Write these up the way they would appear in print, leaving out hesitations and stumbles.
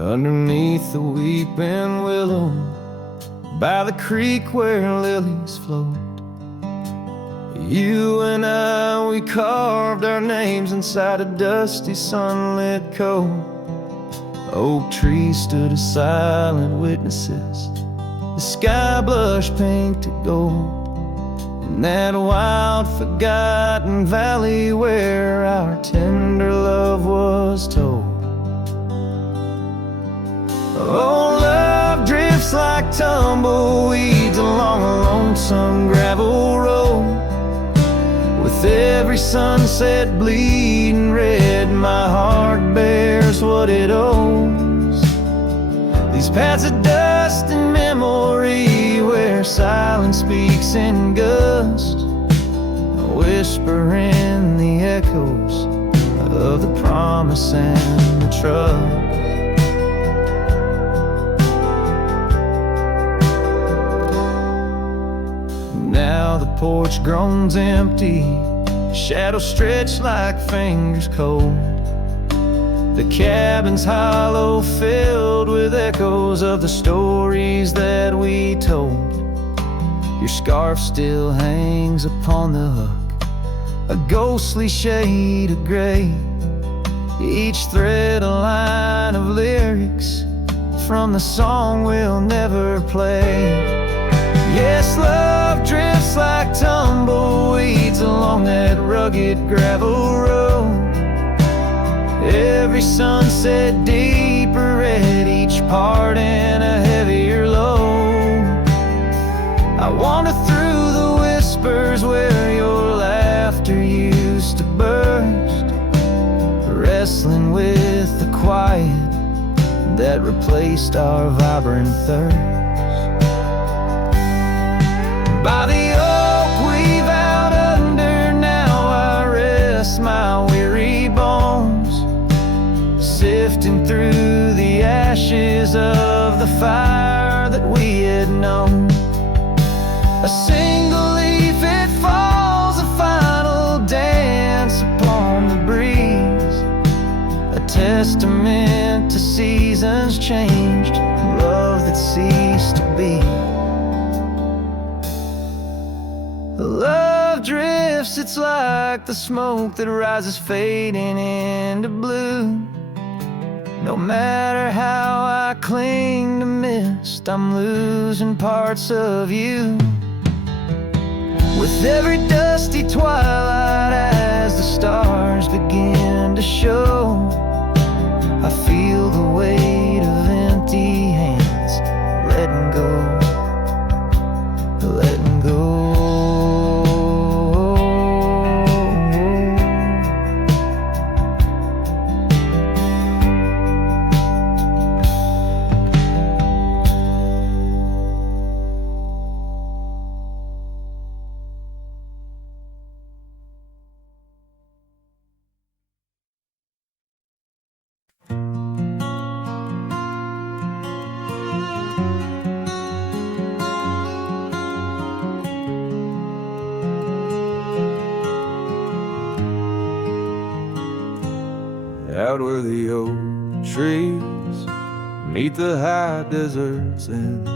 underneath the weeping willow, by the creek where lilies float. You and I, we carved our names inside a dusty sunlit cove. Oak trees stood as silent witnesses, the sky blushed pink to gold. In that wild forgotten valley where our tender love was told. Oh, love drifts like tumbleweeds along a lonesome gravel road. With every sunset bleeding red, my heart bears what it owes. These paths of dust and memory where silence speaks in gust, a whisper in the echoes of the promise and the trust. Now the porch groans empty, shadows stretch like fingers cold. The cabin's hollow, filled with echoes of the stories that we told. Your scarf still hangs upon the hook, a ghostly shade of gray. Each thread a line of lyrics from the song we'll never play. Yes, love drifts like tumbleweeds along that rugged gravel road. Every sunset deeper red, each part in a heavier load. I wander through the whispers where your laughter used to burst, wrestling with the quiet that replaced our vibrant thirst. By the oak we vowed under, now I rest my weary bones, sifting through the ashes of the fire that we had known. A single leaf, it falls, a final dance upon the breeze, a testament to seasons changed, love that ceased to be. Love drifts, it's like the smoke that rises fading into blue. No matter how I cling to mist, I'm losing parts of you. With every dusty twilight, as the stars begin to show, I feel the weight of empty hands, letting go, letting go. Out where the oak trees meet the high deserts end,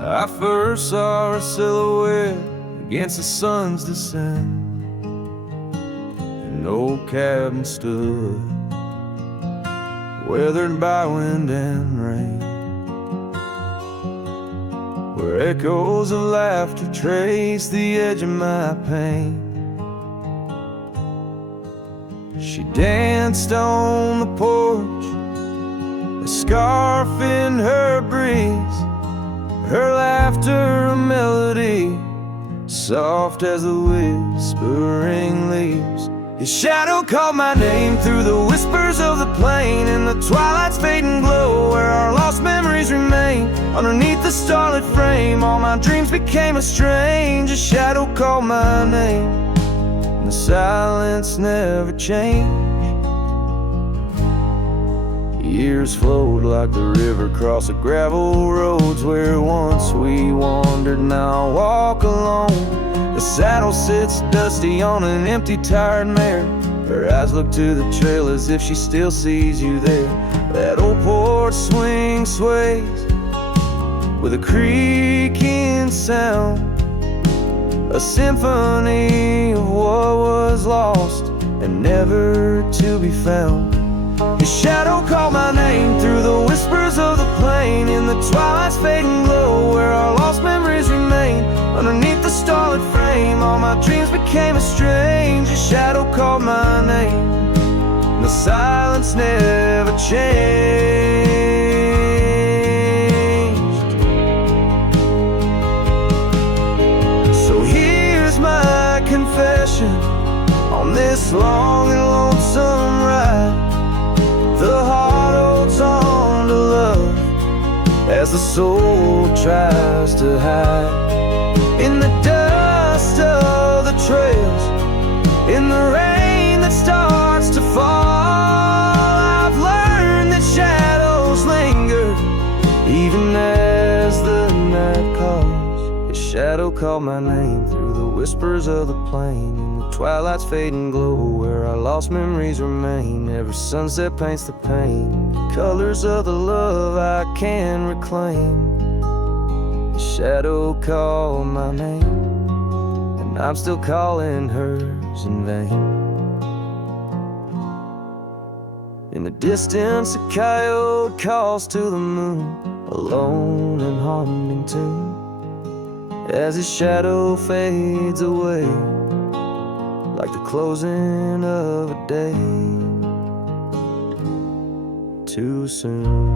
I first saw a silhouette against the sun's descent. An old cabin stood, weathered by wind and rain, where echoes of laughter traced the edge of my pain. She danced on the porch, a scarf in her breeze, her laughter a melody, soft as the whispering leaves. His shadow called my name through the whispers of the plain, in the twilight's fading glow where our lost memories remain. Underneath the starlit frame, all my dreams became a strange. A shadow called my name, the silence never changed. Years flowed like the river across the gravel roads where once we wandered, now I walk alone. The saddle sits dusty on an empty, tired mare, Her eyes look to the trail as if she still sees you there. That old porch swing sways with a creaking sound, a symphony of what was lost and never to be found. His shadow called my name through the whispers of the plain, in the twilight's fading glow where our lost memories remain. Underneath the starlit frame, all my dreams became estranged. His shadow called my name, and the silence never changed. So here's my confession on this long and lonesome ride. The heart holds on to love as the soul tries to hide. In the dust of the trails, in the rain that starts to fall, I've learned that shadows linger even as the night calls. His shadow called my name through the whispers of the plain, in the twilight's fading glow where our lost memories remain. Every sunset paints the pain, the colors of the love I can reclaim. His shadow called my name, and I'm still calling hers in vain. In the distance, a coyote calls to the moon, alone and haunting tune, as his shadow fades away like the closing of a day too soon.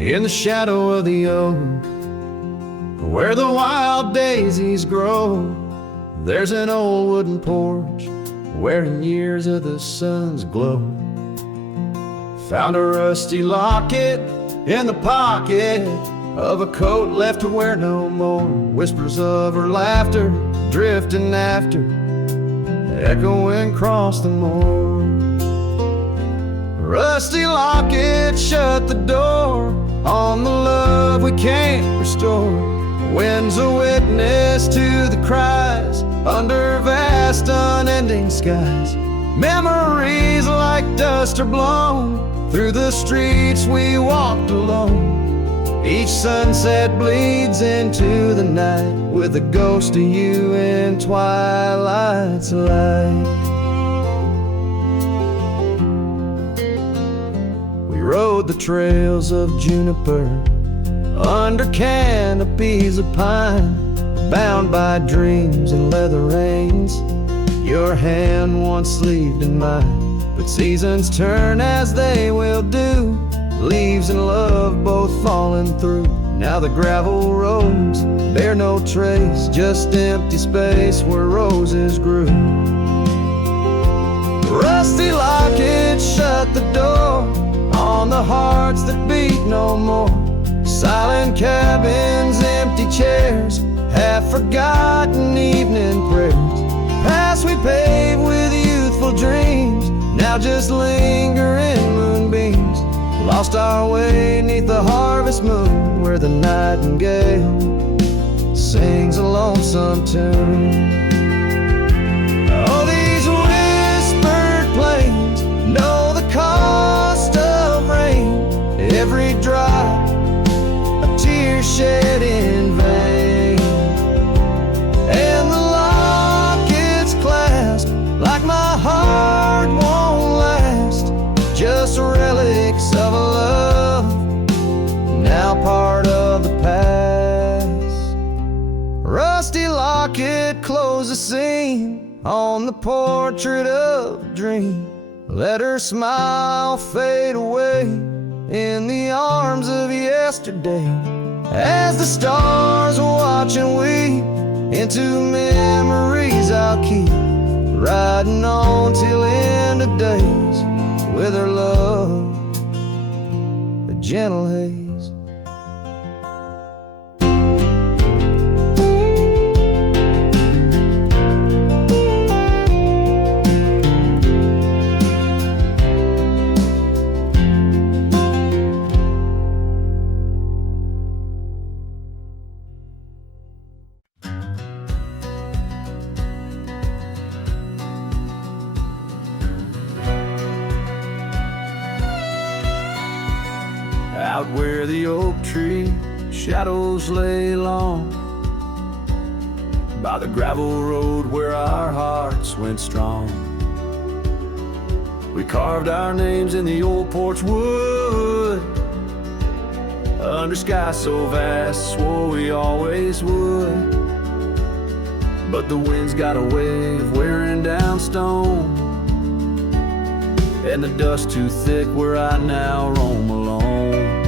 In the shadow of the oak, where the wild daisies grow, there's an old wooden porch wearing years of the sun's glow. Found a rusty locket in the pocket of a coat left to wear no more. Whispers of her laughter drifting after, echoing across the moor. Rusty locket shut the door on the love we can't restore. Wind's a witness to the cries under vast unending skies. Memories like dust are blown through the streets we walked alone. Each sunset bleeds into the night with a ghost of you in twilight's light. We rode the trails of juniper under canopies of pine, bound by dreams and leather reins. Your hand once sleeved in mine, but seasons turn as they will do. Leaves and love both falling through. Now the gravel roads bear no trace, just empty space where roses grew. Rusty locket shut the door on the hearts that beat no more. Silent cabins, empty chairs, half-forgotten evening prayers. Past we paved with youthful dreams, now just lingering moonbeams. Lost our way 'neath the harvest moon, where the nightingale sings a lonesome tune. Oh, these whispered plains know the cost of rain. Every drop a tear shed in vain, and the locket's clasp like my heart won't last. Just relics of a love now part of the past. Rusty locket close the scene on the portrait of a dream. Let her smile fade away in the arms of yesterday. As the stars watch and we into memories I'll keep riding on till end of days with her love, a gentle haze. Out where the oak tree shadows lay long, by the gravel road where our hearts went strong, we carved our names in the old porch wood, under sky so vast, swore we always would. But the wind's got a way of wearing down stone, and the dust too thick where I now roam alone.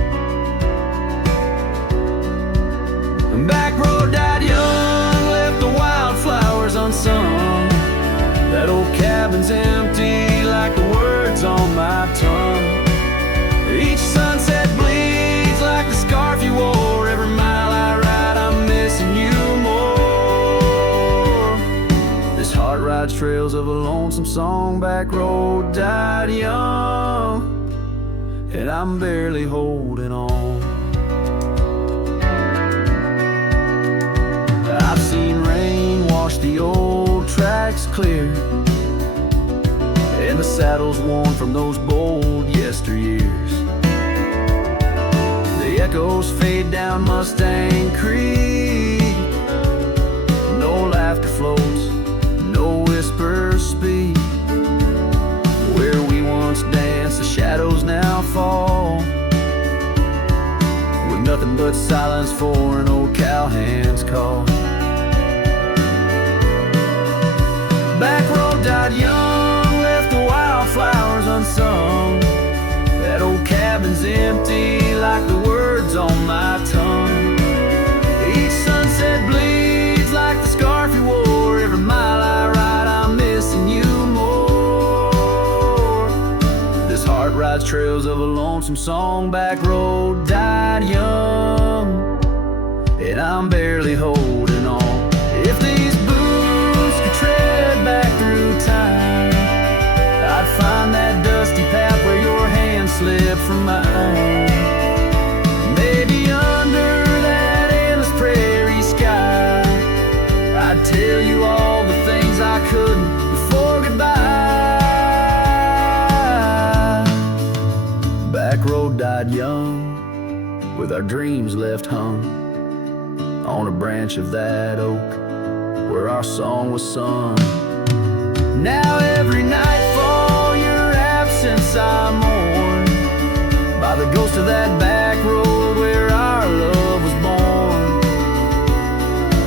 Back road died young, left the wildflowers unsung. That old cabin's empty like the words on my tongue. Each sunset bleeds like the scarf you wore. Every mile I ride I'm missing you more. This heart rides trails of a lonesome song. Back road died young, and I'm barely holding on. I've seen rain wash the old tracks clear, and the saddles worn from those bold yesteryears. The echoes fade down Mustang Creek. No laughter floats, no whispers speak. Where we once danced, the shadows now fall, with nothing but silence for an old cowhand's call. Back road died young, left the wildflowers unsung. That old cabin's empty like the words on my tongue. Each sunset bleeds like the scarf you wore. Every mile I ride I'm missing you more. This heart rides trails of a lonesome song. Back road died young, and I'm barely holding on. If these boots could tread back through time, I'd find that dusty path where your hand slipped from mine. Maybe under that endless prairie sky, I'd tell you all the things I couldn't before goodbye. Back road died young, with our dreams left hung on a branch of that oak where our song was sung. Now every nightfall your absence I mourn, by the ghost of that back road where our love was born.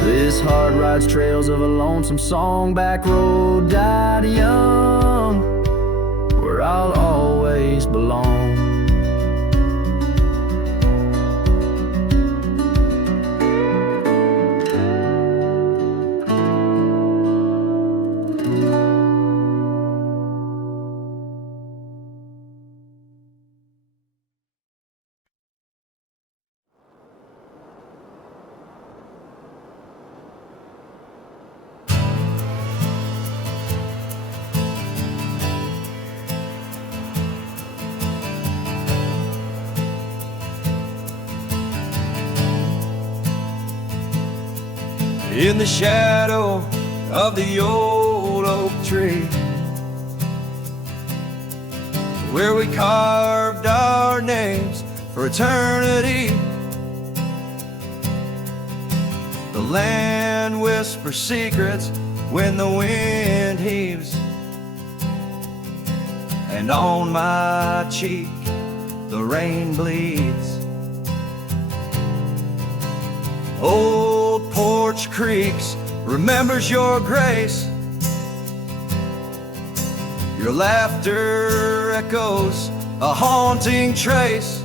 This heart rides trails of a lonesome song. Back road died young, where I'll always belong. In the shadow of the old oak tree, where we carved our names for eternity, the land whispers secrets when the wind heaves, and on my cheek the rain bleeds. Old porch creaks remembers your grace. Your laughter echoes a haunting trace.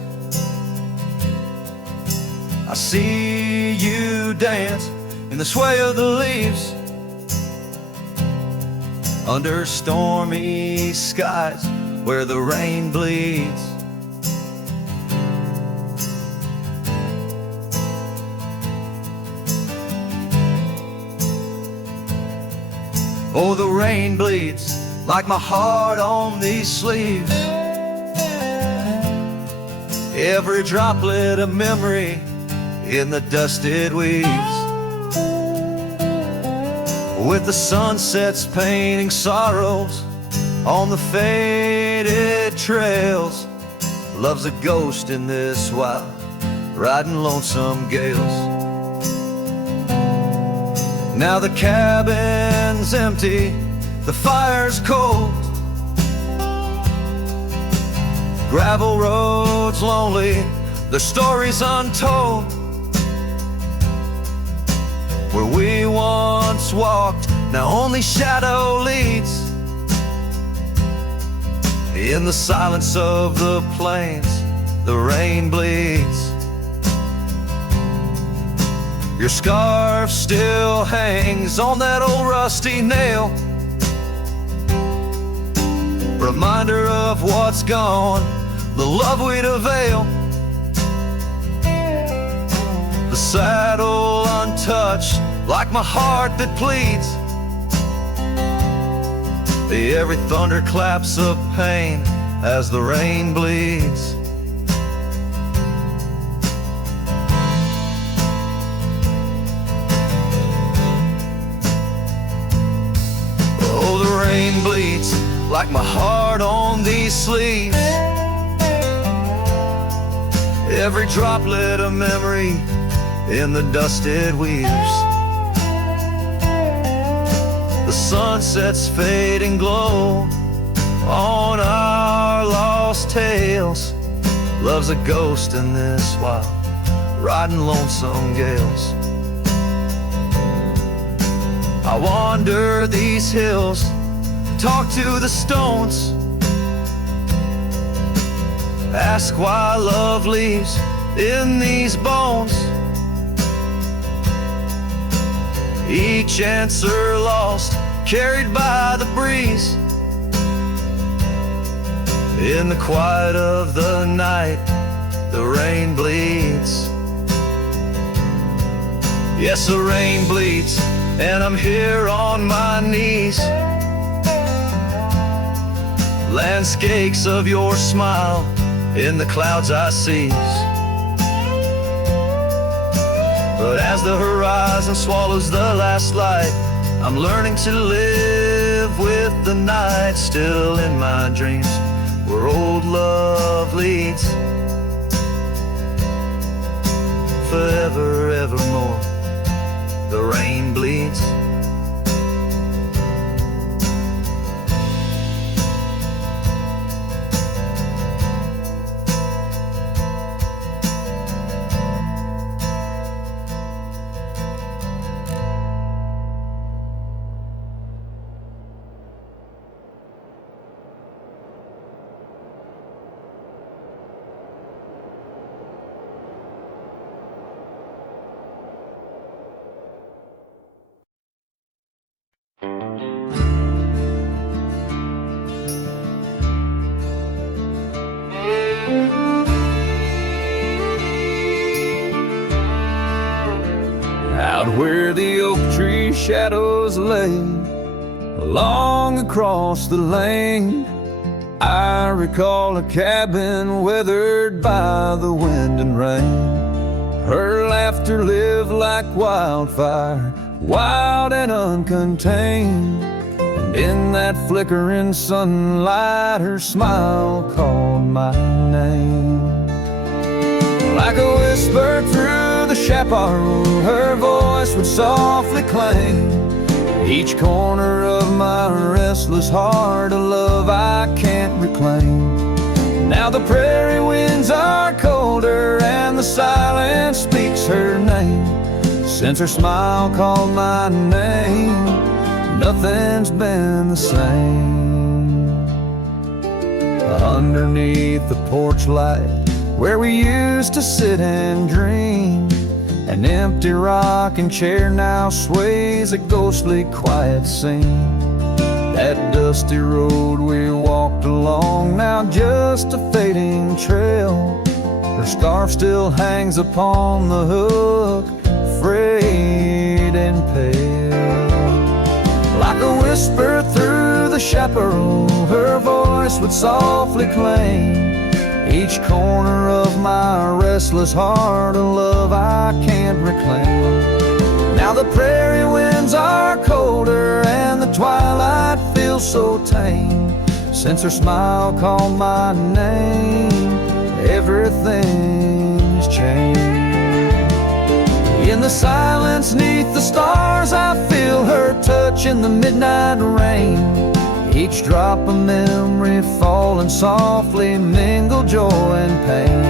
I see you dance in the sway of the leaves under stormy skies where the rain bleeds. Oh, the rain bleeds like my heart on these sleeves. Every droplet of memory in the dusted weaves. With the sunsets painting sorrows on the faded trails. Love's a ghost in this wild, riding lonesome gales. Now the cabin's empty, the fire's cold, gravel roads lonely, the stories untold. Where we once walked, now only shadow leads. In the silence of the plains, the rain bleeds. Your scarf still hangs on that old rusty nail, reminder of what's gone, the love we'd avail. The saddle untouched, like my heart that pleads. Every thunder claps of pain as the rain bleeds. Oh, the rain bleeds like my heart on these sleeves. Every droplet of memory in the dusted weaves. The sunset's fading glow on our lost tales. Love's a ghost in this wild, riding lonesome gales. I wander these hills, talk to the stones, ask why love leaves in these bones. Each answer lost, carried by the breeze. In the quiet of the night, the rain bleeds. Yes, the rain bleeds, and I'm here on my knees. Landscapes of your smile in the clouds I seize. But as the horizon swallows the last light, I'm learning to live with the night still in my dreams, where old love leads. Forever, evermore, the rain bleeds. Out where the oak tree shadows lay, along across the lane, I recall a cabin weathered by the wind and rain. Her laughter lived like wildfire, wild and uncontained. And in that flickering sunlight, her smile called my name. Like a whisper through the chaparral, her voice would softly clang. Each corner of my restless heart, a love I can't reclaim. Now the prairie winds are colder and the silence speaks her name. Since her smile called my name, nothing's been the same. Underneath the porch light, where we used to sit and dream, An empty rocking chair now sways a ghostly quiet scene. That dusty road we walked along, now just a fading trail. Her scarf still hangs upon the hook, frayed and pale. Like a whisper through the chaparral, her voice would softly claim each corner of my restless heart, a love I can't reclaim. Now the prairie winds are colder and the twilight feels so tame. Since her smile called my name, everything's changed. In the silence neath the stars, I feel her touch in the midnight rain. Each drop of memory falling softly mingle joy and pain.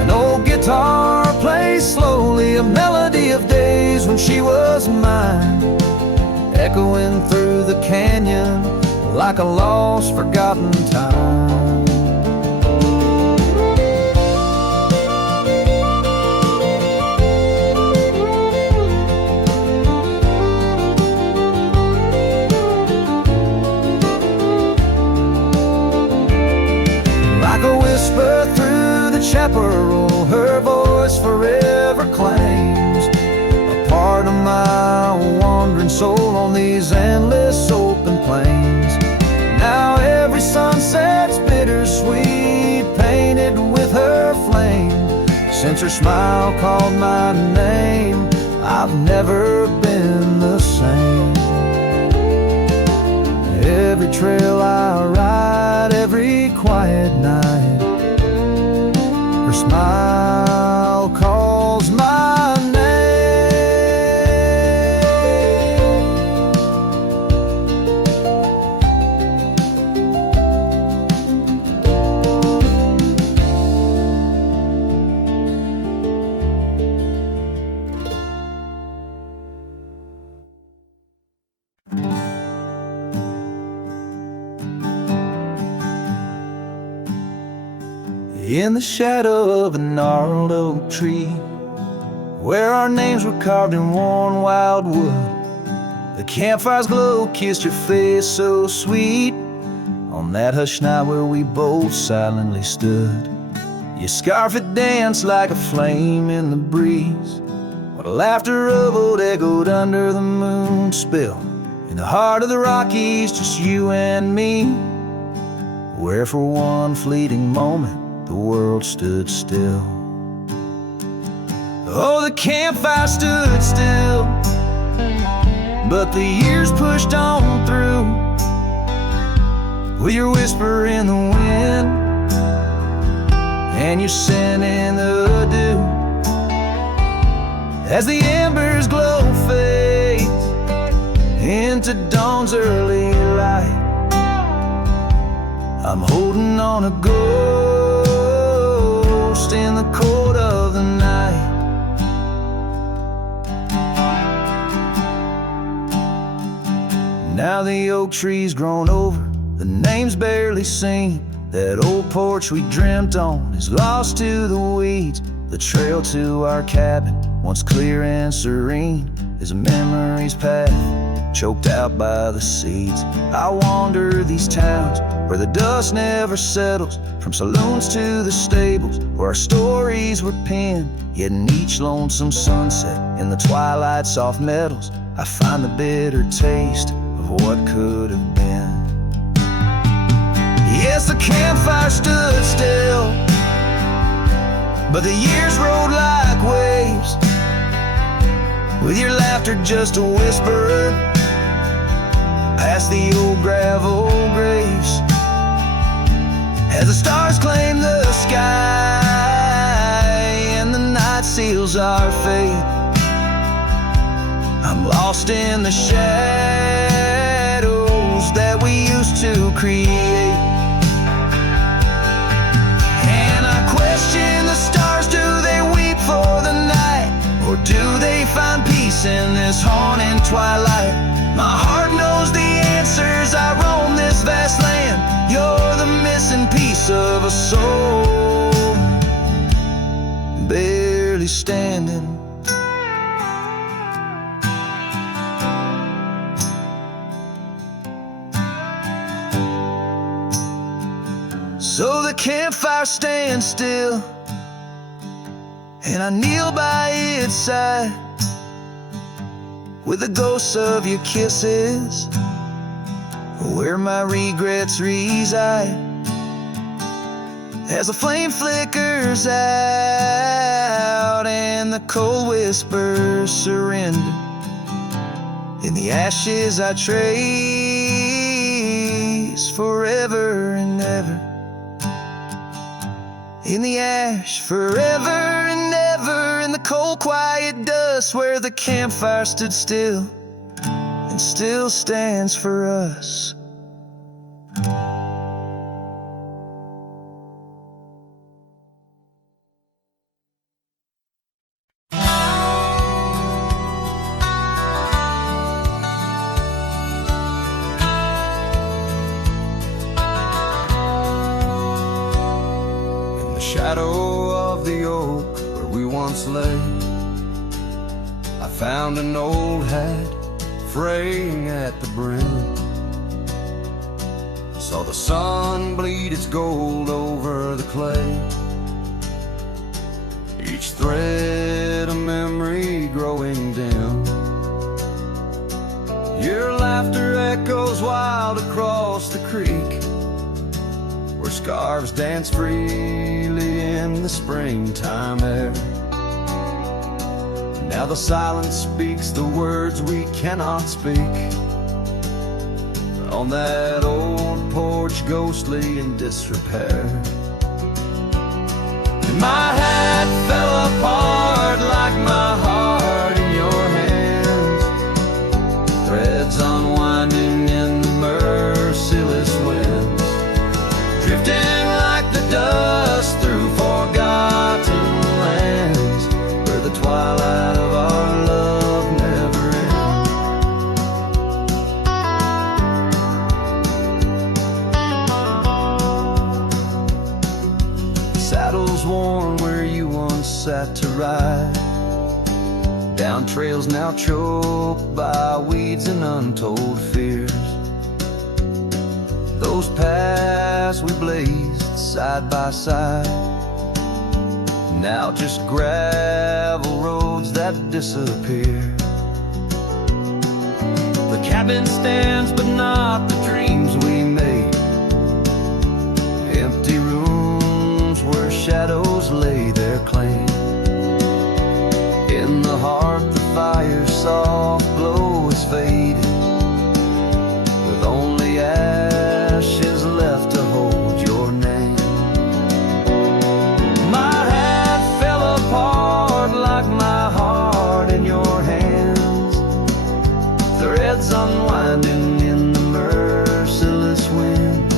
An old guitar plays slowly a melody of days when she was mine, echoing through the canyon like a lost, forgotten time. Like a whisper through the chaparral, her voice forever claims a part of my wandering soul on these endless open plains. Now every sunset's bittersweet, painted with her flame. Since her smile called my name, I've never been the same. Every trail I ride, every quiet night, her smile calls my name. In the shadow of a gnarled oak tree, where our names were carved in worn wild wood, the campfire's glow kissed your face so sweet. On that hushed night where we both silently stood, your scarf had danced like a flame in the breeze, while laughter of old echoed under the moon spill. In the heart of the Rockies, just you and me, where for one fleeting moment the world stood still. Oh, the campfire stood still, but the years pushed on through, with your whisper in the wind and your scent in the dew. As the embers glow fades into dawn's early light, I'm holding on a ghost in the cold of the night. Now the oak tree's grown over, the name's barely seen. That old porch we dreamt on is lost to the weeds. The trail to our cabin, once clear and serene, is a memory's path choked out by the seeds. I wander these towns where the dust never settles, from saloons to the stables where our stories were penned. Yet in each lonesome sunset, in the twilight's soft metals, I find the bitter taste of what could have been. Yes, the campfire stood still, but the years rolled like waves, with your laughter just a whisper past the old gravel graves. As the stars claim the sky and the night seals our fate, I'm lost in the shadows that we used to create. And I question the stars, do they weep for the night, or do they find peace in this haunting twilight? My heart knows the answers, I roam this vast land. You're the missing piece of a soul, barely standing. So the campfire stands still, and I kneel by its side, with the ghosts of your kisses where my regrets reside. As the flame flickers out and the cold whispers surrender, in the ashes I trace forever and ever. In the ash forever and ever, in the cold quiet dust where the campfire stood still and still stands for us. Shadow of the oak where we once lay, I found an old hat fraying at the brim. Saw the sun bleed its gold over the clay, each thread a memory growing dim. Your laughter echoes wild across the creek, where scarves dance freely in the springtime air. Now the silence speaks the words we cannot speak, on that old porch ghostly in disrepair. And my hat fell apart like my heart in your hands, threads unwinding in the merciless winds, drifting like the dust through forgotten lands, where the twilight of our love never ends. Saddles worn where you once sat to ride, down trails now choked by weeds and untold fears. Those paths we blazed side by side, now just gravel roads that disappear. The cabin stands but not the dreams we made, empty rooms where shadows lay their claim. In the heart the fire's soft glow is faded, with only ashes left to hold your name. My hat fell apart like my heart in your hands, threads unwinding in the merciless winds,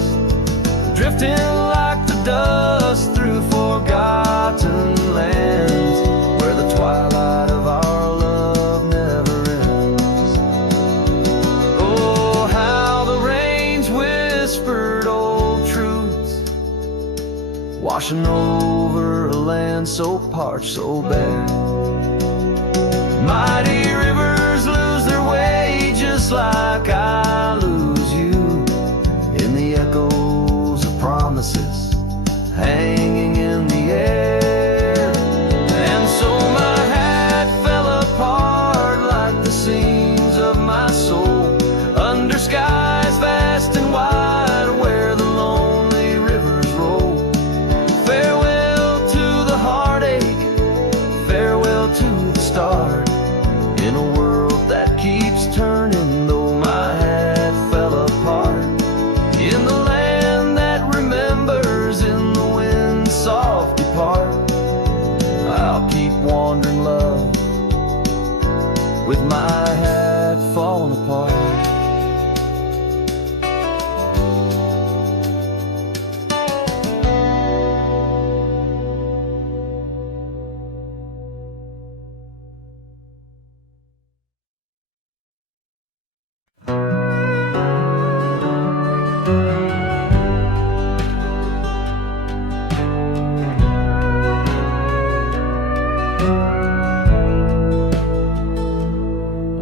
drifting like the dust through forgotten lands, where the twilight of our love never ends. Oh, how the rains whispered old truths, washing over a land so parched, so bare. Mighty rivers lose their way just like I lose you, in the echoes of promises hanging in the air. And so my hat fell apart like the seams of my soul, under skies vast and wide where the lonely rivers roll. Farewell to the heartache, farewell to the start, in a world that keeps turning, though my hat fell apart. In the land that remembers, in the wind's soft depart, I'll keep wandering, love, with my hat falling apart.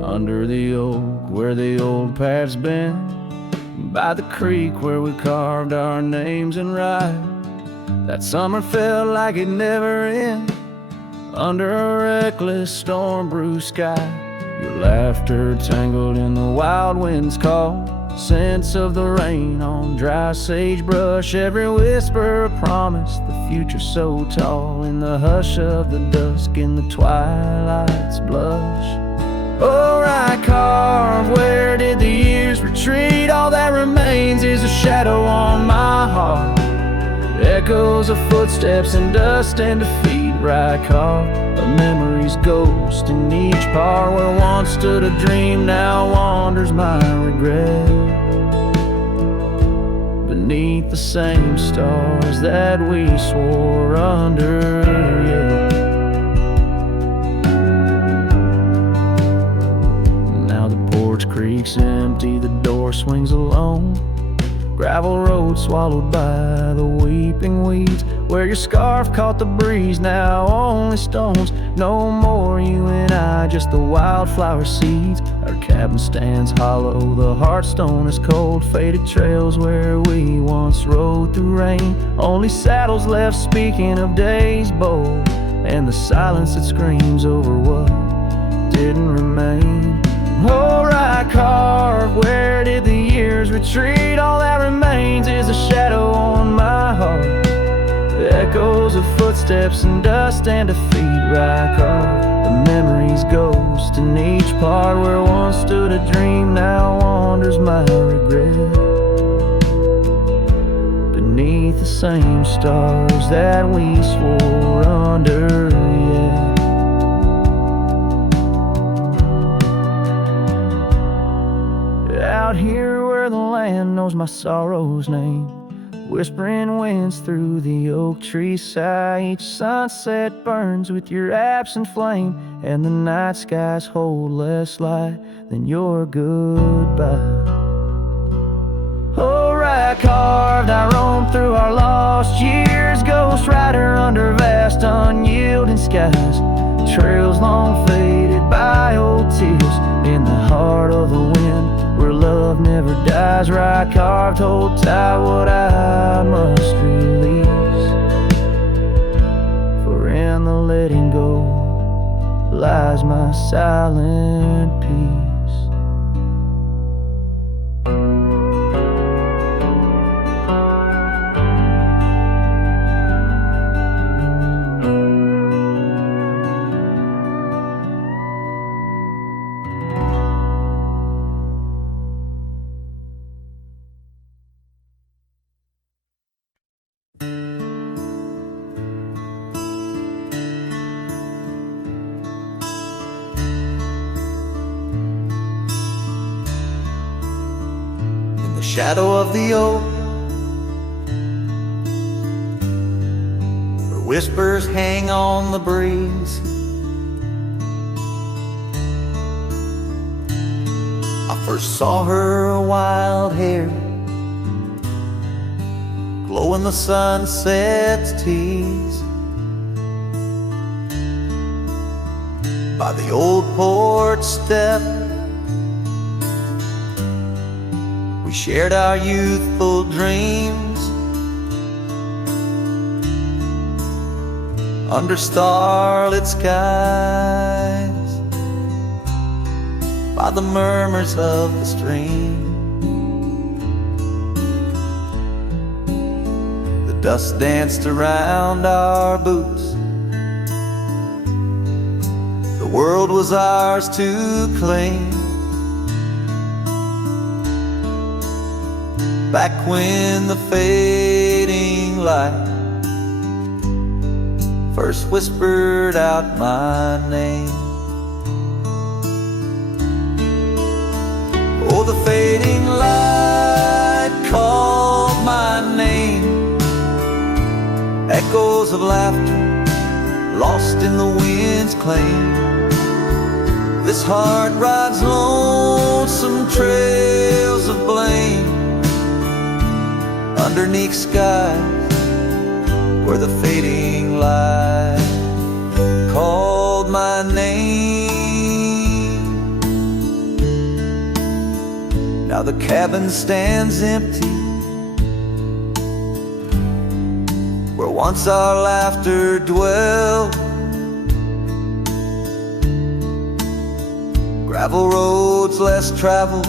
Under the oak where the old path's been, by the creek where we carved our names in rye. That summer felt like it never ended, under a reckless storm-bruised sky. Your laughter tangled in the wild wind's call, scents of the rain on dry sagebrush, every whisper a promise, the future so tall, in the hush of the dusk, in the twilight's blush. Oh, right carved, where did the years retreat? All that remains is a shadow on my heart, echoes of footsteps and dust and defeat. Right carved, a memory's ghost in each part, where once stood a dream, now wanders my regret, beneath the same stars that we swore under. Yeah. Now the porch creak's empty, the door swings alone, gravel road swallowed by the weeping weeds, where your scarf caught the breeze, now only stones. No more you and I, just the wildflower seeds. Our cabin stands hollow, the hearthstone is cold, faded trails where we once rode through rain. Only saddles left speaking of days bold, and the silence that screams over what didn't remain. Oh, right carved, where did the years retreat? All that remains is a shadow on my heart, echoes of footsteps and dust and defeat. Right carved, the memory's ghost in each part, where once stood a dream, now wanders my regret, beneath the same stars that we swore under. Yeah. Out here where the land knows my sorrow's name, whispering winds through the oak tree's sigh. Each sunset burns with your absent flame, and the night skies hold less light than your goodbye. Oh, right carved, I roam through our lost years, ghost rider under vast unyielding skies, trails long faded by old tears, in the heart of the wind where love never dies. Right carved, hold tight what I must release, for in the letting go lies my silent peace. Shadow of the oak, where whispers hang on the breeze, I first saw her wild hair glow in the sunset's tease, by the old porch step. We shared our youthful dreams under starlit skies, by the murmurs of the stream. The dust danced around our boots, the world was ours to claim. Back when the fading light first whispered out my name. Oh, the fading light called my name, echoes of laughter lost in the wind's claim. This heart rides lonesome trails of blame, underneath skies where the fading light called my name. Now the cabin stands empty, where once our laughter dwelled. Gravel roads less traveled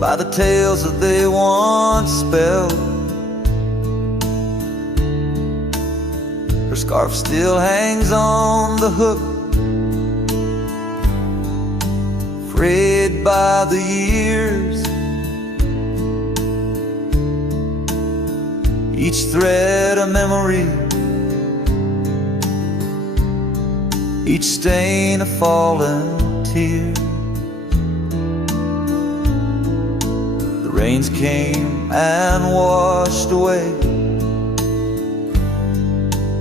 by the tales that they once spelled. Her scarf still hangs on the hook, frayed by the years. Each thread a memory, each stain a fallen tear. The rains came and washed away,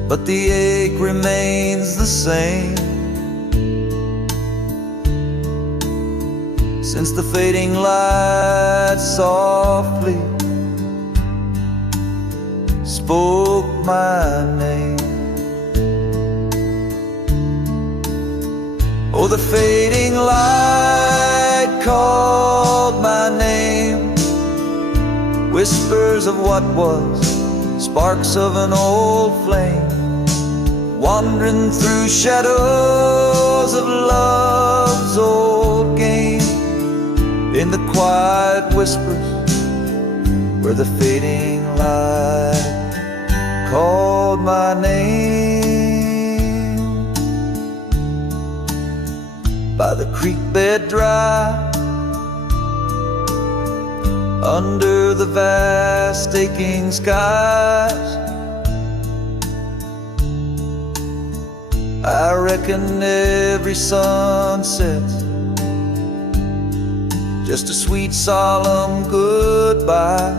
but the ache remains the same. Since the fading light softly spoke my name. Oh, the fading light called my name. Whispers of what was, sparks of an old flame, wandering through shadows of love's old game. In the quiet whispers where the fading light called my name. By the creek bed dry, under the vast aching skies, I reckon every sunset's just a sweet solemn goodbye.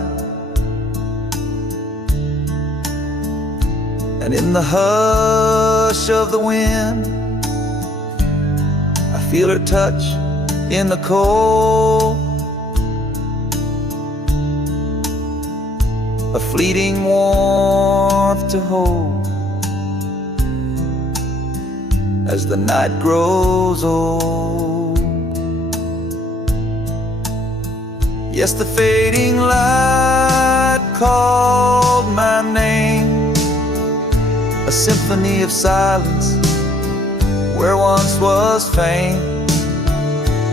And in the hush of the wind, I feel her touch in the cold, a fleeting warmth to hold as the night grows old. Yes, the fading light called my name, a symphony of silence where once was fame.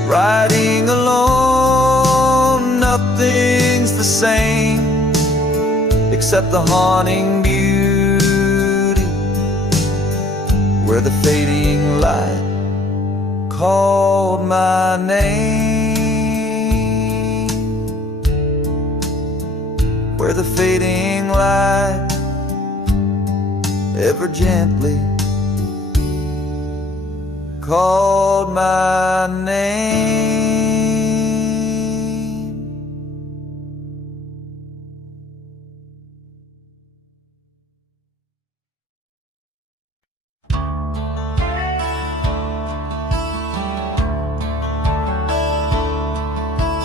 Riding alone, nothing's the same except the haunting beauty where the fading light called my name, where the fading light ever gently called my name.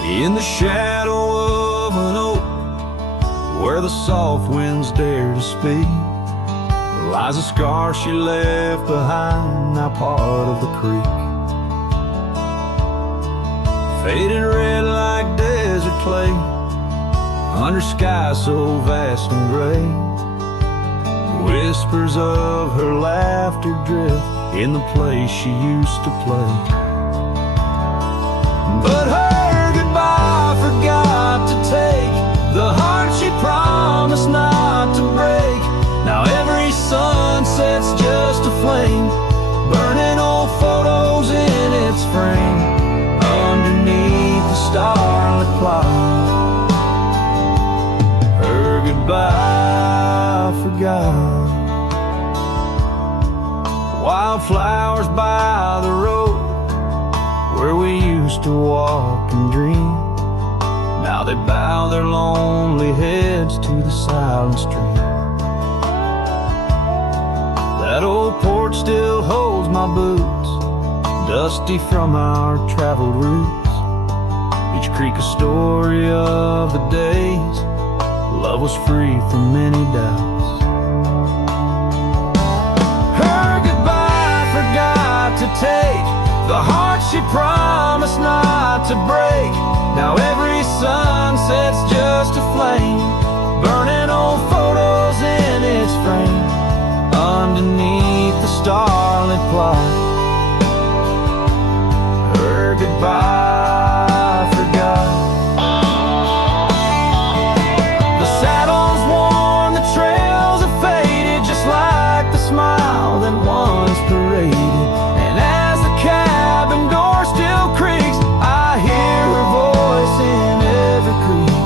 In the shadow of an oak, where the soft winds dare to speak, lies a scar she left behind, now part of the creek. Faded red like desert clay, under sky so vast and gray. Whispers of her laughter drift in the place she used to play. But her goodbye forgot to take the heart she promised not to break. Now every sunset's just a flame, burning old photos in its frame, underneath the starlit clock. Her goodbye forgot. Wildflowers by the road, where we used to walk and dream, now they bow their lonely heads to the silent stream. That old porch still holds my boots, dusty from our traveled routes. Each creek a story of the days love was free from many doubts. Her goodbye forgot to take the heart she promised promise not to break. Now every sunset's just a flame, burning old photos in its frame. Underneath the starlit plot, her goodbye forgot. The saddle's worn, the trails have faded, just like the smile that once paraded. And as the cabin door still creaks, I hear her voice in every creek.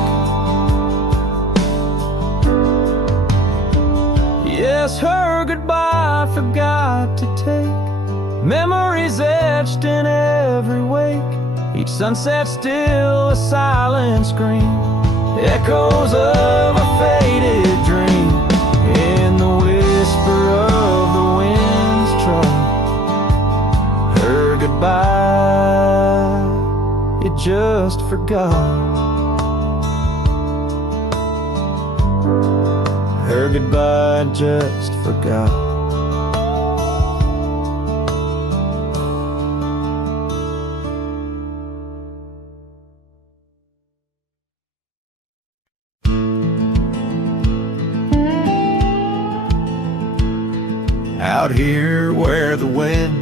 Yes, her goodbye forgot to take, memories etched in every wake. Each sunset still a silent scream, echoes of a faded dream. In the whisper of the wind's trouble, her goodbye, it just forgot. Her goodbye, just forgot. Out here where the wind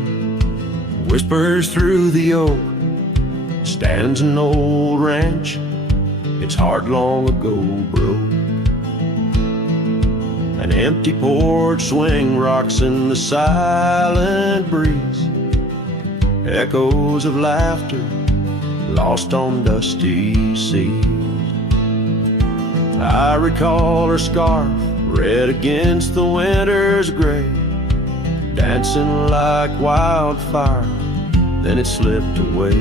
whispers through the oak, stands an old ranch, its heart long ago broke. An empty porch swing rocks in the silent breeze, echoes of laughter lost on dusty seas. I recall her scarf red against the winter's gray, dancing like wildfire, then it slipped away.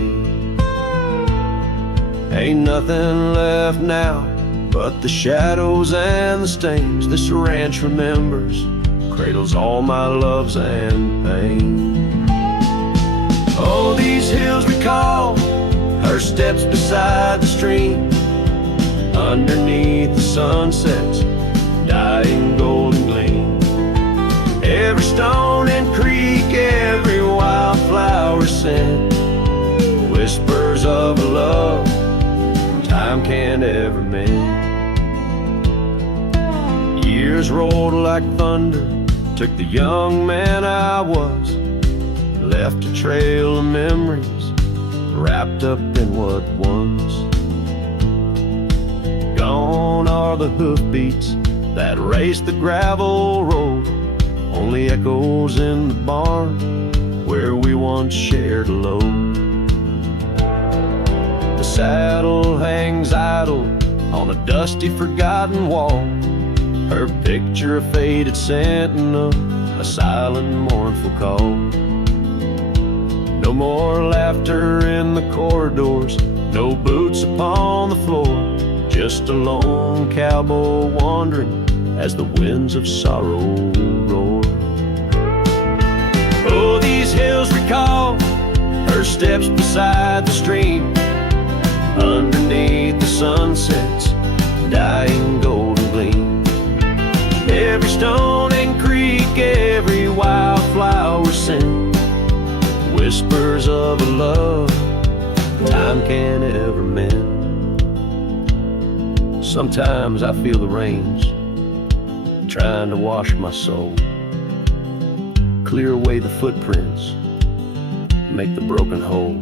Ain't nothing left now but the shadows and the stains. This ranch remembers, cradles all my loves and pain. Oh, these hills recall her steps beside the stream, underneath the sunset's dying golden gleam. Every stone and creek, every wildflower scent, whispers of a love time can't ever mend. Years rolled like thunder, took the young man I was, left a trail of memories wrapped up in what was. Gone are the hoofbeats that raced the gravel road, only echoes in the barn where we once shared a load. The saddle hangs idle on a dusty forgotten wall, her picture a faded sentinel, a silent mournful call. No more laughter in the corridors, no boots upon the floor, just a lone cowboy wandering as the winds of sorrow roar. Oh, these hills recall her steps beside the stream, underneath the sunset's dying golden gleam. Every stone and creek, every wildflower scent, whispers of a love time can't ever mend. Sometimes I feel the rains trying to wash my soul, clear away the footprints, make the broken whole.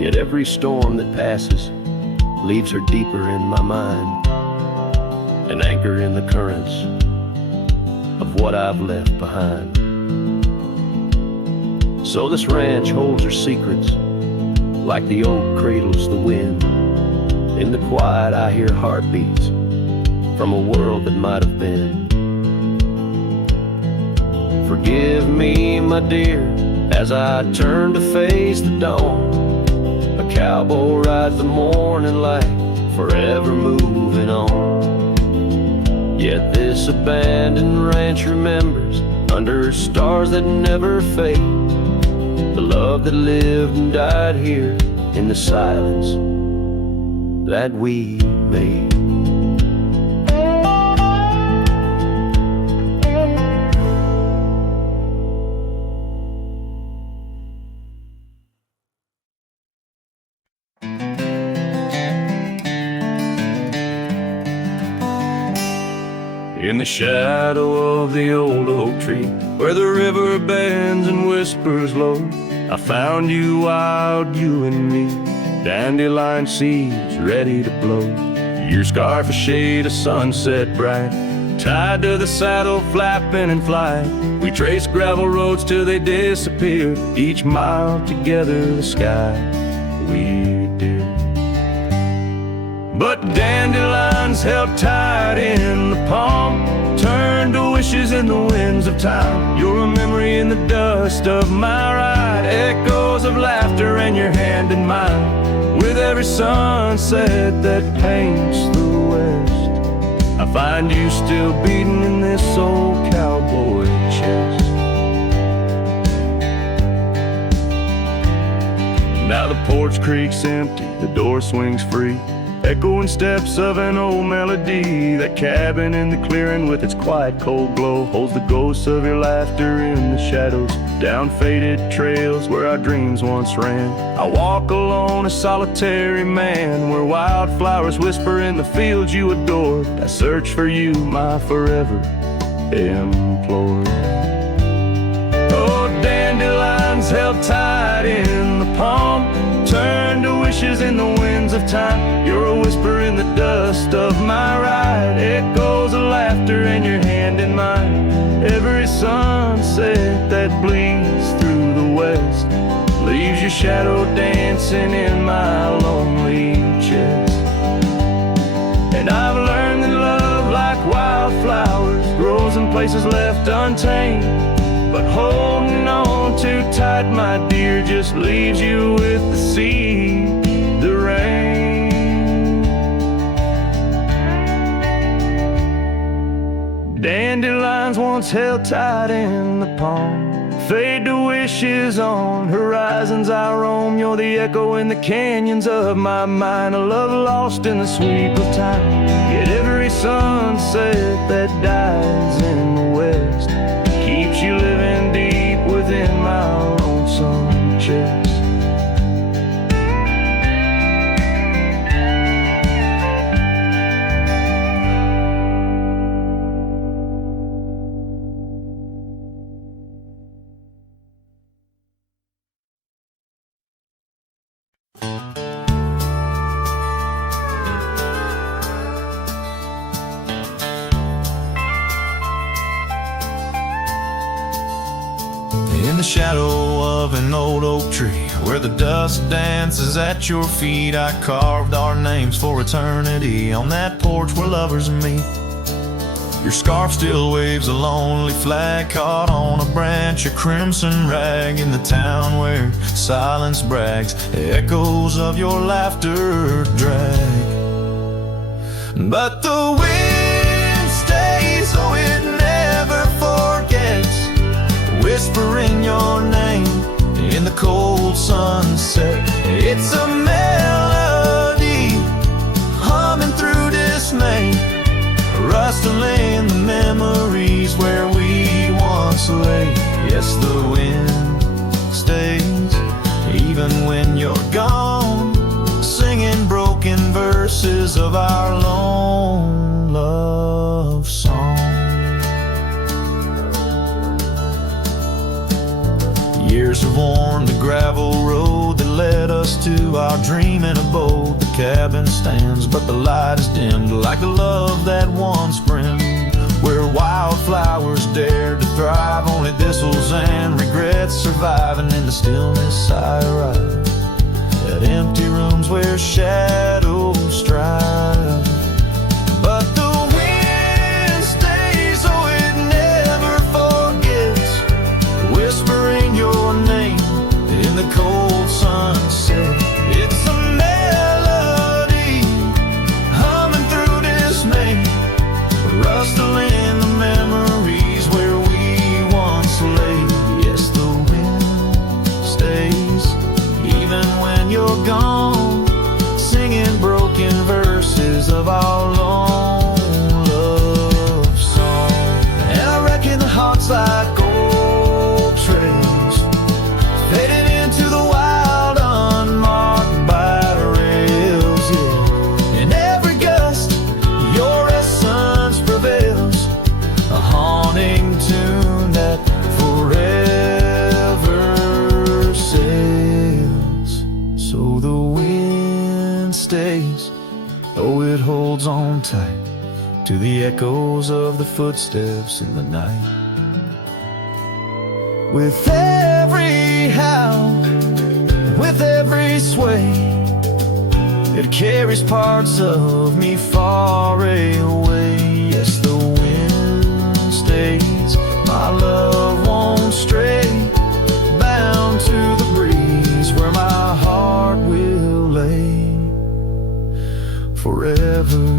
Yet every storm that passes leaves her deeper in my mind, an anchor in the currents of what I've left behind. So this ranch holds her secrets, like the oak cradles the wind. In the quiet I hear heartbeats from a world that might have been. Forgive me, my dear, as I turn to face the dawn. A cowboy rides the morning light, forever moving on. Yet this abandoned ranch remembers, under stars that never fade, the love that lived and died here in the silence that we made. in the shadow of the old oak tree, where the river bends and whispers low. I found you, wild, you and me, dandelion seeds ready to blow. Your scarf a shade of sunset bright, tied to the saddle, flapping in flight. We traced gravel roads till they disappeared, each mile together the sky we did. But dandelions held tight in the palm, turned to wishes in the winds of time. You're a memory in the dust of my ride, echoes of laughter and your hand in mine. With every sunset that paints the west, I find you still beating in this old cowboy chest. Now the porch creaks empty, the door swings free, echoing steps of an old melody. That cabin in the clearing with its quiet cold glow holds the ghosts of your laughter in the shadows, down faded trails where our dreams once ran. I walk alone, a solitary man, where wildflowers whisper in the fields you adored. I search for you, my forever implored. Oh, dandelions held tight in the palm, turn to wishes in the winds of time. You're a whisper in the dust of my ride, echoes of laughter and your hand in mine. Every sunset that bleeds through the west leaves your shadow dancing in my lonely chest. And I've learned that love, like wildflowers, grows in places left untamed. But holding on too tight, my dear, just leaves you with the sea, the rain. Dandelions once held tight in the palm, fade to wishes on horizons I roam. You're the echo in the canyons of my mind, a love lost in the sweep of time. Yet every sunset that dies in the west keeps you living deep within my lonesome chest. In the shadow of an old oak tree, where the dust dances at your feet, I carved our names for eternity on that porch where lovers meet. Your scarf still waves a lonely flag caught on a branch, a crimson rag in the town where silence brags, echoes of your laughter drag. But the wind stays, oh it never forgets, whispering your name in the cold sunset. It's a melody humming through dismay, rustling the memories where we once lay. Yes, the wind stays even when you're gone, singing broken verses of our lone love song. Years have worn the gravel road that led us to our dreaming abode. The cabin stands, but the light is dimmed, like the love that once brimmed, where wildflowers dared to thrive, only thistles and regrets surviving. In the stillness I ride at empty rooms where shadows strive. But the wind stays, oh it never forgets, whispering your name in the cold sunset. It's a melody humming through dismay, rustling the memories where we once lay. Yes, the wind stays even when you're gone, singing broken verses of our long love song. And I reckon the heart's like old trails, fading into the wild, unmarked by rails, yeah. In every gust, your essence prevails, So the wind stays, oh, it holds on tight to the echoes of the footsteps in the night. With every howl, with every sway, it carries parts of me far away. Yes, the wind stays, my love won't stray, bound to the breeze where my heart will lay forever.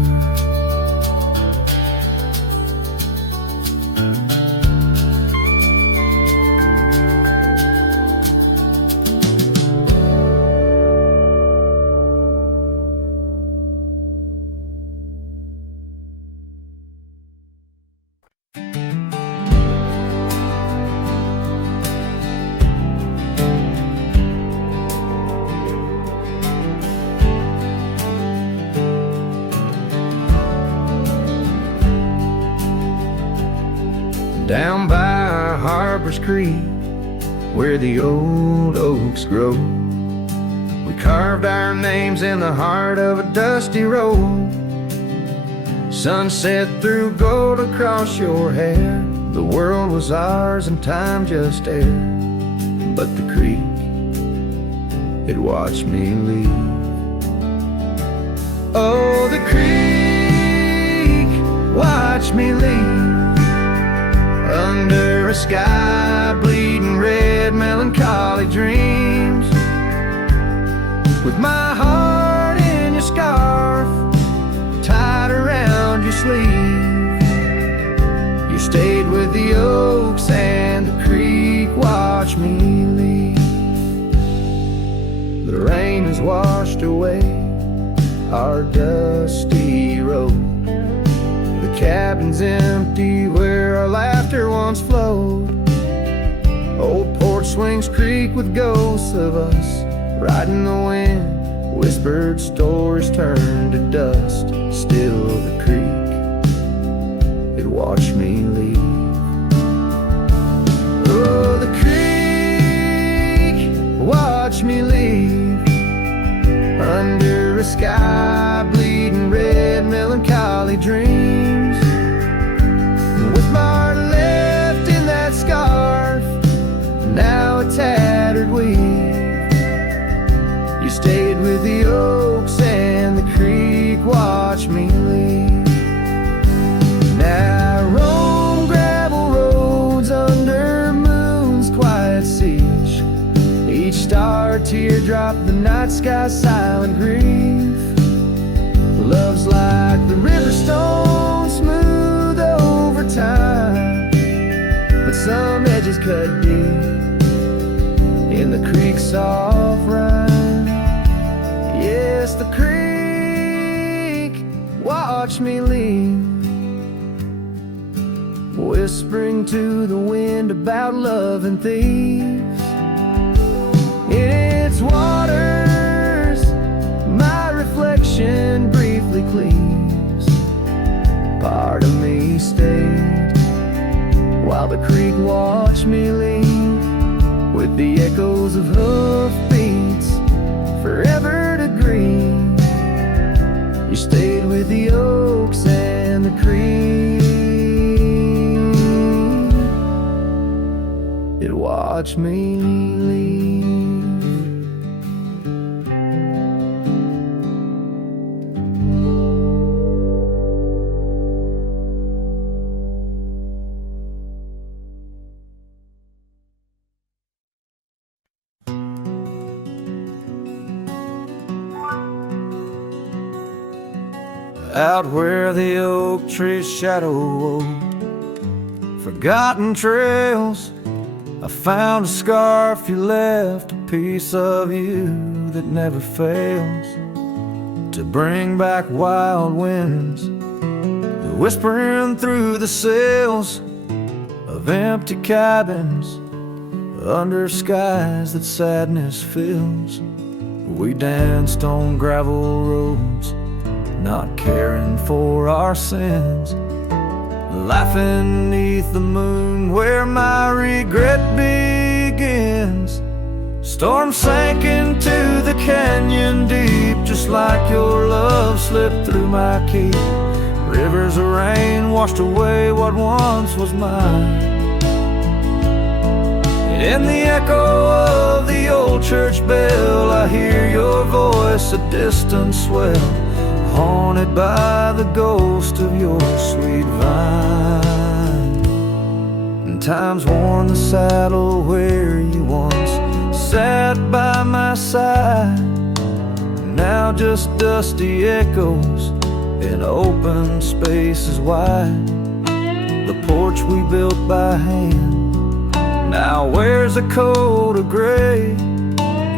Down by Harper's Creek, where the old oaks grow, we carved our names in the heart of a dusty road. Sunset threw gold across your hair. The world was ours and time just air. But the creek, it watched me leave. Oh, the creek watched me leave, under a sky bleeding red, melancholy dreams. With my heart in your scarf, tied around your sleeve, you stayed with the oaks and the creek watched me leave. The rain has washed away our dusty road. The cabin's empty where our laughter once flowed. Old porch swings creak with ghosts of us, riding the wind. Whispered stories turn to dust. Still the creek, it watched me leave. Oh, the creek watched me leave, under a sky bleeding red, melancholy dreams. With my heart left in that scarf, now a tattered weave, you stayed with the oaks and the creek watched me leave. Now I roam gravel roads under moon's quiet siege, each star a teardrop, the night sky's silent grief. Love's like the river stone, smooth over time, but some edges cut deep in the creek's soft rhyme. Yes, the creek watched me leave, whispering to the wind about love and thieves. In its waters, my reflection briefly cleaves. Part of me stayed while the creek watched me leave, with the echoes of hoofbeats forever to grieve. You stayed with the oaks and the creek, it watched me leave. Out where the oak tree's shadow wove forgotten trails, I found a scarf you left, a piece of you that never fails to bring back wild winds, whispering through the sails of empty cabins under skies that sadness fills. We danced on gravel roads, not caring for our sins, laughing beneath the moon where my regret begins. Storm sank into the canyon, like your love slipped through my key. Rivers of rain washed away what once was mine. In the echo of the old church bell, I hear your voice, a distant swell, haunted by the ghost of your sweet vine. And time's worn the saddle where you once sat by my side. Now just dusty echoes in open spaces wide. The porch we built by hand now wears a coat of gray,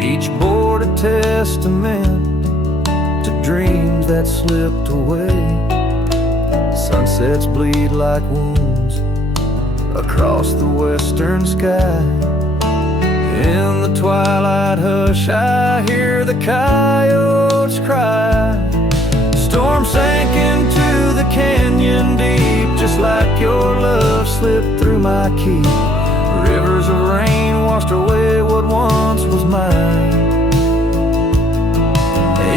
each board a testament to dreams that slipped away. Sunsets bleed like wounds across the western sky. In the twilight hush I hear the coyotes cry. Storm sank into the canyon deep, just like your love slipped through my key. Rivers of rain washed away what once was mine.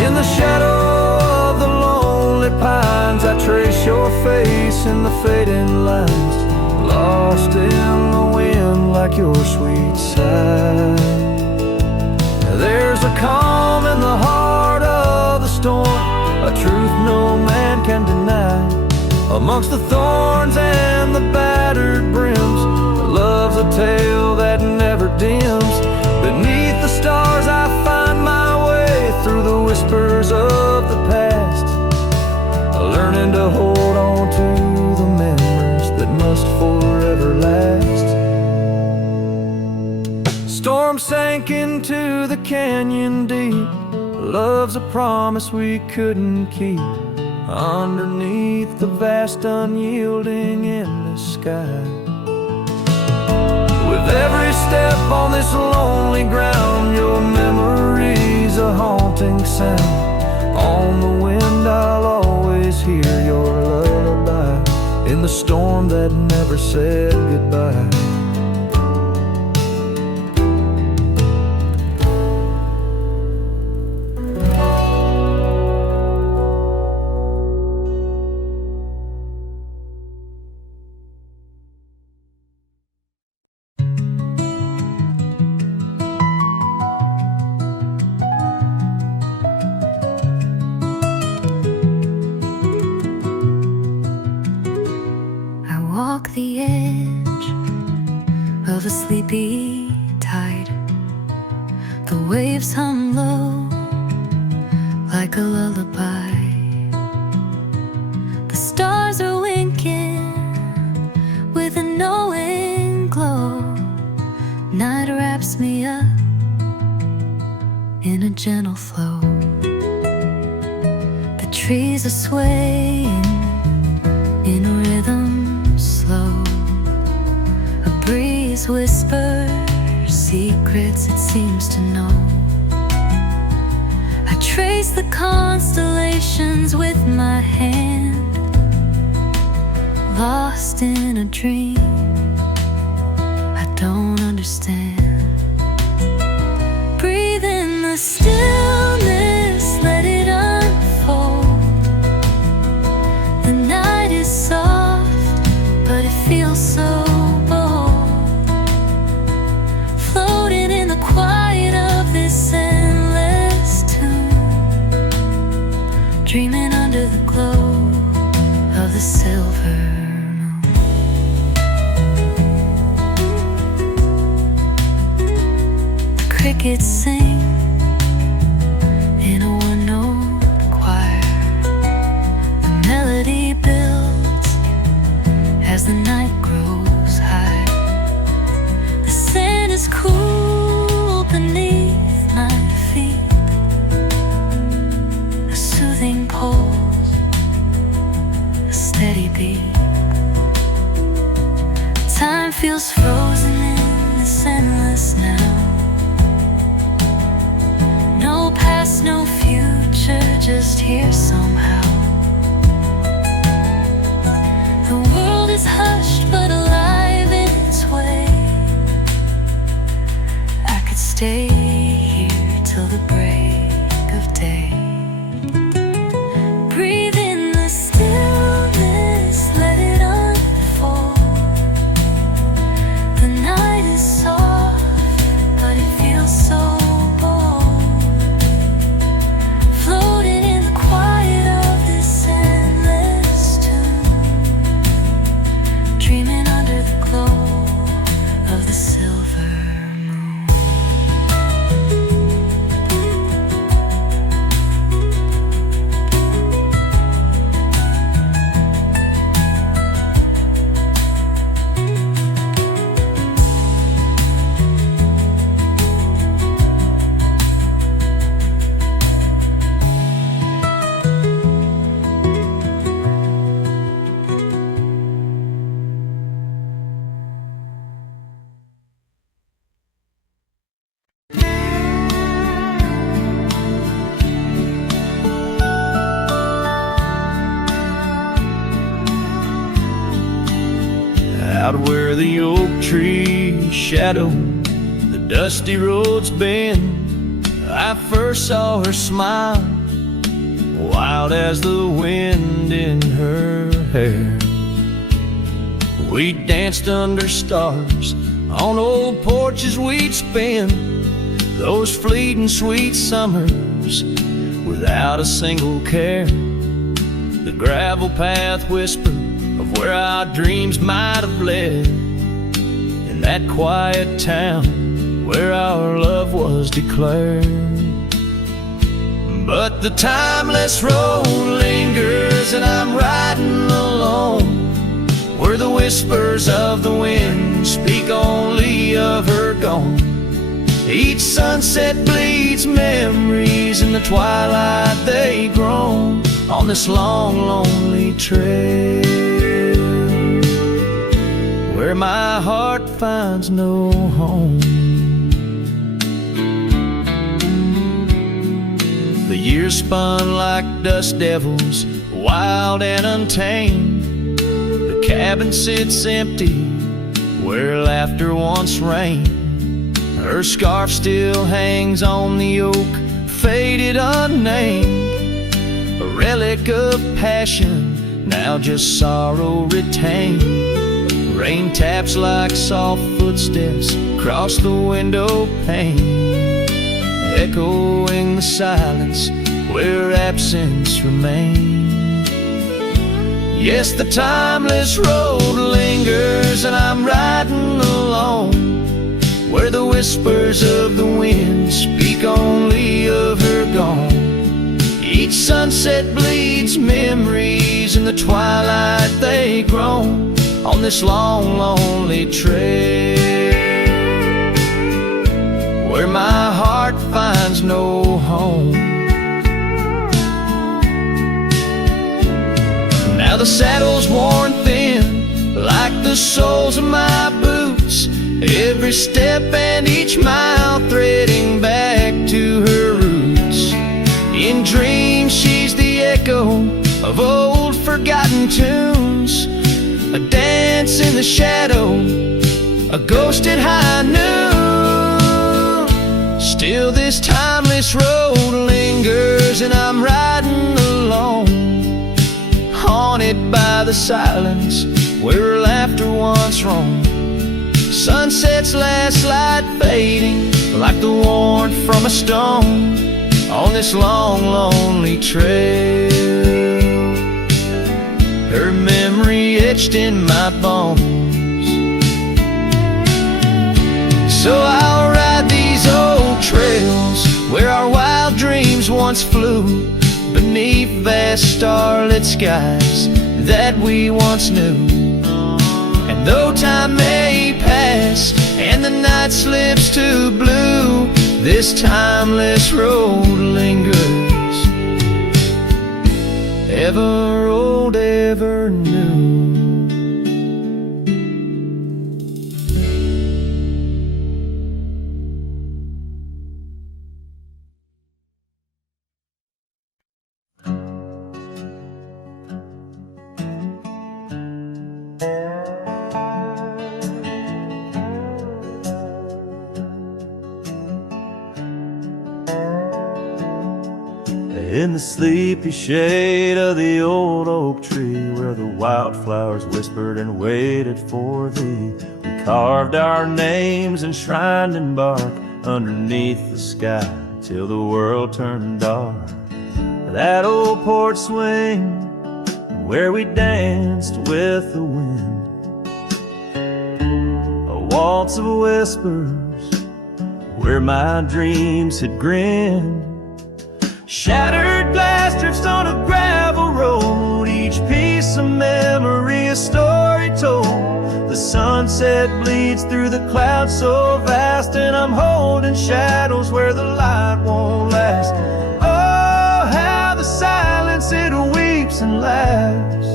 In the shadow of the lonely pines, I trace your face in the fading lines, lost in the wind like your sweet sigh. There's a calm in the heart of the storm, a truth no man can deny. Amongst the thorns and the battered brims, love's a tale that never dims. Beneath the stars I find my way through the whispers of the past, learning to hold on to the memories that must forever last. Storm sank into the canyon deep, love's a promise we couldn't keep, underneath the vast unyielding endless sky. With every step on this lonely ground, your memory's a haunting sound. On the wind I'll always hear your lullaby, in the storm that never said goodbye. Walk the edge of a sleepy tide. The waves hum low like a lullaby. The stars are winking with a knowing glow. Night wraps me up in a gentle flow. The trees are swaying in a rhythm slow. A breeze whispers secrets it seems to know. I trace the constellations with my hand, lost in a dream I don't understand. Breathe in the stillness, let it unfold. The night is soft, but it feels so bold, floating in the quiet of this endless tune, dreaming under the glow of the silver moon. The crickets sing in a one-note choir. The melody builds as the night grows high. The sand is cool beneath my feet, a soothing pulse, a steady beat. Time feels frozen in this endless now. No past, no future, just here somehow. The world is hushed but alive in its way. I could stay here till the break of day. out where the oak tree shadow the dusty roads bend. I first saw her smile, wild as the wind in her hair. We danced under stars, on old porches we'd spend those fleeting sweet summers without a single care. The gravel path whispered of where our dreams might have led, in that quiet town where our love was declared. But the timeless road lingers and I'm riding alone, where the whispers of the wind speak only of her gone. Each sunset bleeds memories, in the twilight they groan on this long, lonely trail, where my heart finds no home. The years spun like dust devils, wild and untamed. The cabin sits empty where laughter once reigned. Her scarf still hangs on the oak, faded unnamed, a relic of passion, now just sorrow retained. Rain taps like soft footsteps across the window pane, echoing the silence where absence remains. Yes, the timeless road lingers and I'm riding alone, where the whispers of the wind speak only of her gone. Each sunset bleeds memories, in the twilight they groan on this long, lonely trail, where my heart finds no home. Now the saddle's worn thin, like the soles of my boots, every step and each mile threading back to her roots. In dreams she's the echo of old forgotten tunes, a dance in the shadow, a ghost at high noon. Still this timeless road lingers and I'm riding alone, haunted by the silence where laughter once roamed. Sunset's last light fading like the warmth from a stone on this long, lonely trail, her memory etched in my bones. So I'll ride these old trails where our wild dreams once flew, beneath vast starlit skies that we once knew. And though time may pass and the night slips to blue, this timeless road lingers, ever old, ever new. In the sleepy shade of the old oak tree, where the wildflowers whispered and waited for thee, we carved our names enshrined in bark underneath the sky till the world turned dark. That old porch swing where we danced with the wind, a waltz of whispers where my dreams had grinned. Shattered glass drifts on a gravel road, each piece of memory a story told. The sunset bleeds through the clouds so vast, and I'm holding shadows where the light won't last. Oh, how the silence it weeps and laughs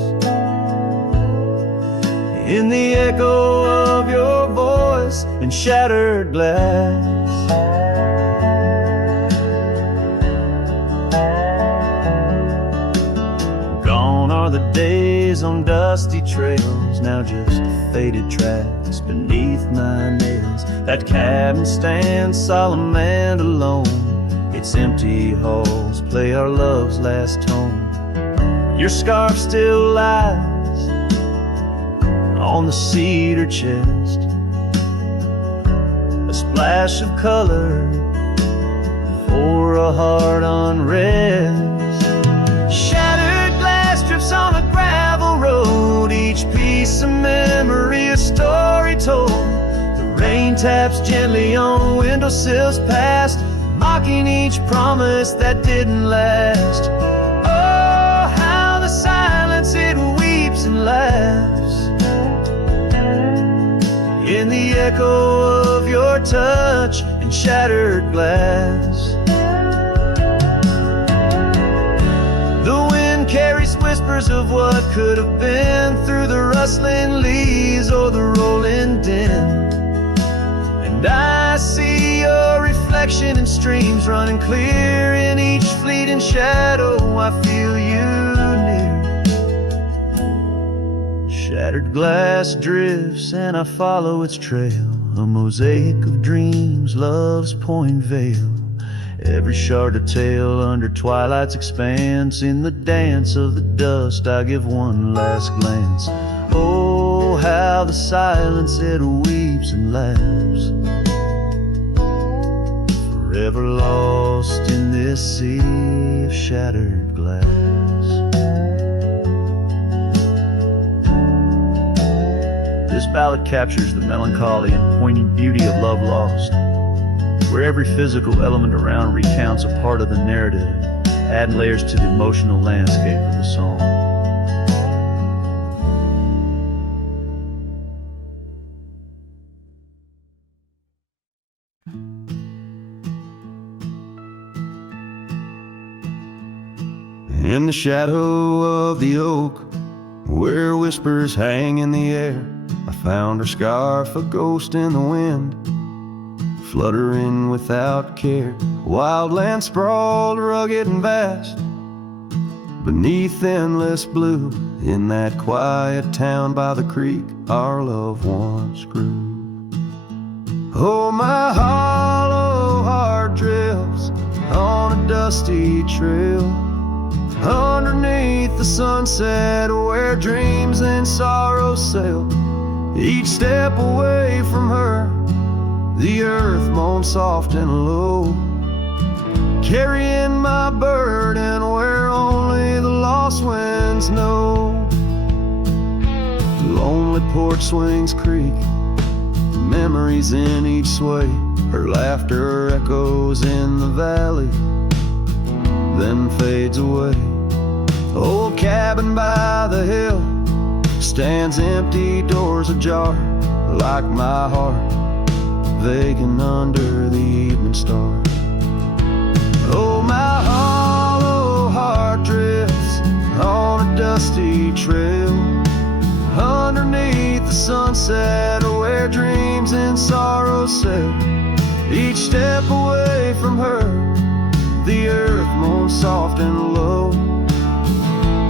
in the echo of your voice and shattered glass. are the days on dusty trails, now just faded tracks beneath my nails. That cabin stands solemn and alone, its empty halls play our love's last tone. Your scarf still lies on the cedar chest, a splash of color for a heart unrest. Shattered glass drips on a gravel road, each piece of memory a story told. The rain taps gently on windowsills past, mocking each promise that didn't last. Oh, how the silence it weeps and laughs in the echo of your touch and shattered glass. The wind carries whispers of what could have been through the rustling leaves or the rolling din. And I see your reflection in streams running clear in each fleeting shadow. I feel you near. Shattered glass drifts and I follow its trail, a mosaic of dreams, love's point veil. Every shard a tale under twilight's expanse. In the dance of the dust I give one last glance. Oh, how the silence it weeps and laughs, forever lost in this sea of shattered glass. This ballad captures the melancholy and poignant beauty of love lost, where every physical element around recounts a part of the narrative, adding layers to the emotional landscape of the song. In the shadow of the oak, where whispers hang in the air, I found her scarf, a ghost in the wind, fluttering without care. Wildland sprawled rugged and vast, beneath endless blue. In that quiet town by the creek, our love once grew. Oh, my hollow heart drifts on a dusty trail, underneath the sunset where dreams and sorrow sail. Each step away from her, the earth moans soft and low, carrying my burden where only the lost winds know. Lonely porch swings creak, memories in each sway. Her laughter echoes in the valley, then fades away. Old cabin by the hill stands empty, doors ajar, like my heart vacant under the evening star. Oh, my hollow heart drifts on a dusty trail, underneath the sunset where dreams and sorrow sail. Each step away from her, the earth moans soft and low,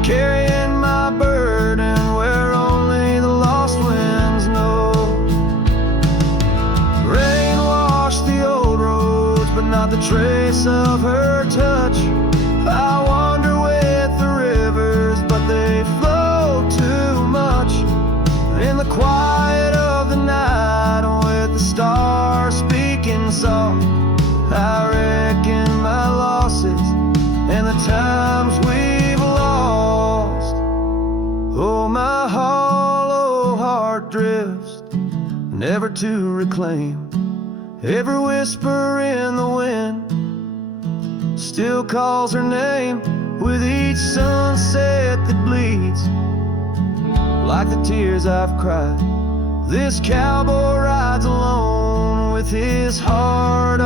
carrying my burden where only the lost winds know. Rain washed the old roads, but not the trace of her touch. I wander with the rivers, but they flow too much. In the quiet of the night, with the stars speaking soft, I reckon my losses and the times we've lost. Oh, my hollow heart drifts, never to reclaim. Every whisper in the wind still calls her name. With each sunset that bleeds like the tears I've cried, this cowboy rides alone with his heart